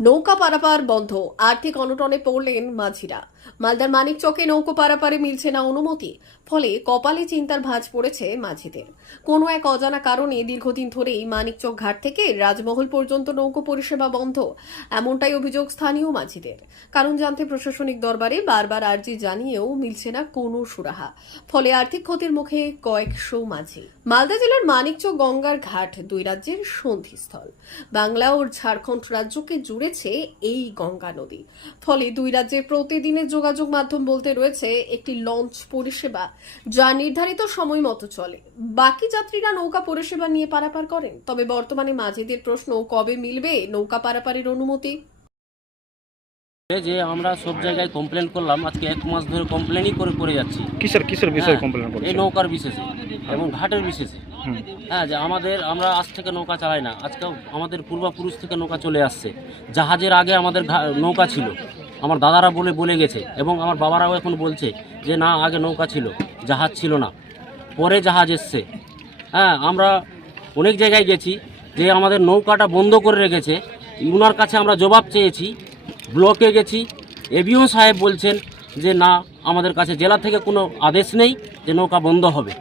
নৌকা পারাপার বন্ধ। আর্থিক অনটনে পড়লেন মাঝিরা। মালদার মানিক চকে নৌকো পারাপারে মিলছে না অনুমতি, ফলে কপালে চিন্তার ভাঁজ পড়েছে মাঝিদের। কোনো এক অজানা কারণে দীর্ঘদিন ধরেই মানিকচক ঘাট থেকে রাজমহল পর্যন্ত নৌকো পরিষেবা বন্ধ, এমনটাই অভিযোগ স্থানীয় মাঝিদের। কারণ জানতে প্রশাসনিক দরবারে বারবার আর্জি জানিয়েও মিলছে না কোনো সুরাহা, ফলে আর্থিক ক্ষতির মুখে কয়েকশো মাঝি। মালদা জেলার মানিকচক গঙ্গার ঘাট দুই রাজ্যের সন্ধিস্থল। বাংলা ও ঝাড়খণ্ড রাজ্যকে জুড়েছে এই গঙ্গা নদী, ফলে দুই রাজ্যের প্রতিদিনের যোগাযোগ মাধ্যম বলতে রয়েছে একটি লঞ্চ পরিষেবা যা নির্ধারিত সময় মতো চলে। বাকি যাত্রীরা নৌকা পরিষেবা নিয়ে পারাপার করেন। তবে বর্তমানে মাঝিদের প্রশ্ন কবে মিলবে নৌকা পারাপারের অনুমতি? যে আমরা সব জায়গায় কমপ্লেন করলাম আজকে এক মাস ধরে কমপ্লেনই করে করে যাচ্ছি। কিসের কিসের বিষয়ে হ্যাঁ, কমপ্লেন এই নৌকার বিশেষে এবং ঘাটের বিশেষে। হ্যাঁ যে আমাদের আমরা আজ থেকে নৌকা চালাই না। আজকে আমাদের পূর্বপুরুষ থেকে নৌকা চলে আসছে। জাহাজের আগে আমাদের নৌকা ছিল। আমার দাদারা বলে বলে গেছে এবং আমার বাবারাও এখন বলছে যে, না, আগে নৌকা ছিল, জাহাজ ছিল না। পরে জাহাজ এসছে। হ্যাঁ আমরা অনেক জায়গায় গেছি যে আমাদের নৌকাটা বন্ধ করে রেখেছে। উনার কাছে আমরা জবাব চেয়েছি। ব্লকে গেছি। এবিও সাহেব বলছেন যে, না, আমাদের কাছে জেলা থেকে কোনো আদেশ নেই যে নৌকা বন্ধ হবে।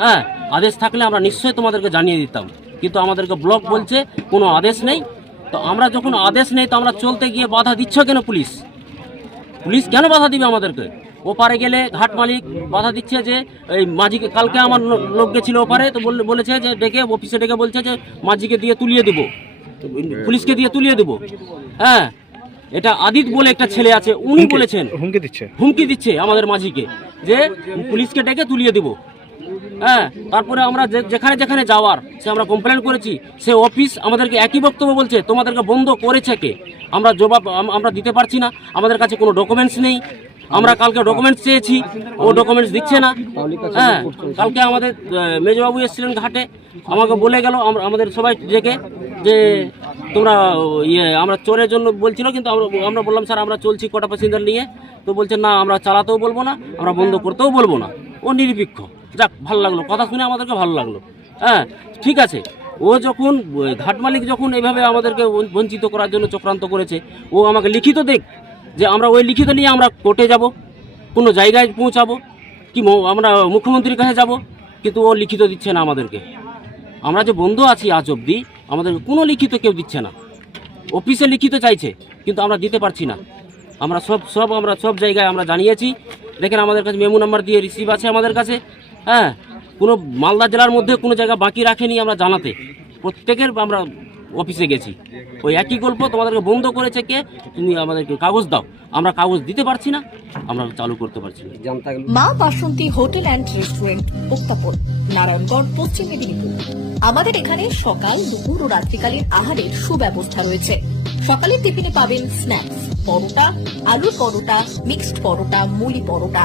হ্যাঁ আদেশ থাকলে আমরা নিশ্চয়ই তোমাদেরকে জানিয়ে দিতাম। কিন্তু আমাদেরকে ব্লক বলছে কোনো আদেশ নেই। তো আমরা যখন আদেশ নেই, তো আমরা চলতে গিয়ে বাধা দিচ্ছ কেন পুলিশ? পুলিশ কেন বাধা দিবে আমাদেরকে? ওপারে গেলে ঘাট মালিক বাধা দিচ্ছে যে এই মাঝিকে কালকে আমার লোক গেছিল ওপারে তো বলেছে যে ডেকে অফিসে ডেকে বলছে যে মাঝিকে দিয়ে তুলিয়ে দেবো। পুলিশকে দিয়ে তুলিয়ে দেবো। হ্যাঁ এটা আদিত বলে একটা ছেলে আছে উনি বলেছেন। হুমকি দিচ্ছে। হুমকি দিচ্ছে আমাদের মাঝিকে যে পুলিশকে ডেকে তুলিয়ে দেবো। হ্যাঁ তারপরে আমরা যে- যেখানে যেখানে যাওয়ার সে আমরা কমপ্লেন করেছি সে অফিস আমাদেরকে একই বক্তব্য বলছে তোমাদেরকে বন্ধ করেছে কে? আমরা জবাব আমরা দিতে পারছি না। আমাদের কাছে কোনো ডকুমেন্টস নেই। আমরা কালকে ডকুমেন্টস চেয়েছি। ও ডকুমেন্টস দিচ্ছে না। হ্যাঁ কালকে আমাদের মেজবাবু এসেছিলেন ঘাটে। আমাকে বলে গেল আমাদের সবাই ডেকে যে তোমরা ইয়ে আমরা চোরের জন্য বলছিল, কিন্তু আমরা বললাম, স্যার, আমরা চলছি কটা প্যাসেঞ্জার নিয়ে। তো বলছে, না, আমরা চালাতেও বলব না, আমরা বন্ধ করতেও বলব না। ও নিরপেক্ষ। যাক, ভালো লাগল। কথা শুনে আমাদেরকে ভালো লাগল। হ্যাঁ ঠিক আছে। ও যখন ঘাট মালিক যখন এইভাবে আমাদেরকে বঞ্চিত করার জন্য চক্রান্ত করেছে, ও আমাকে লিখিত দেখ যে আমরা ওই লিখিত নিয়ে আমরা কোর্টে যাব, কোনো জায়গায় পৌঁছাবো, কি আমরা মুখ্যমন্ত্রীর কাছে যাব, কিন্তু ও লিখিত দিচ্ছে না আমাদেরকে। আমরা যে বন্ধু আছি আজ অবধি, আমাদের কোনো লিখিত কেউ দিচ্ছে না। অফিসে লিখিত চাইছে, কিন্তু আমরা দিতে পারছি না। আমরা সব সব আমরা সব জায়গায় আমরা জানিয়েছি। দেখেন আমাদের কাছে মেমু নাম্বার দিয়ে রিসিভ আছে আমাদের কাছে হ্যাঁ? কোনো মালদা জেলার মধ্যে কোনো জায়গা বাকি রাখেনি আমরা জানাতে। প্রত্যেকের আমরা অফিসে গেছি। ওই একই গল্প তোমাদেরকে বন্ধ করেছে কে? তুমি আমাদেরকে কাগজ দাও। আমরা কাগজ দিতে পারছি না, আমরা চালু করতে পারছি না। Maa Basanti hotel and restaurant, উত্তাপন, Narayangarh, Paschim Medinipur. আমাদের এখানে সকাল, দুপুর ও রাত্রিকালীন আহারের সুব্যবস্থা রয়েছে। সকালের টিফিনে পাবেন স্ন্যাক্স পরোটা, আলুর পরোটা মিক্সড পরোটা মুলি পরোটা।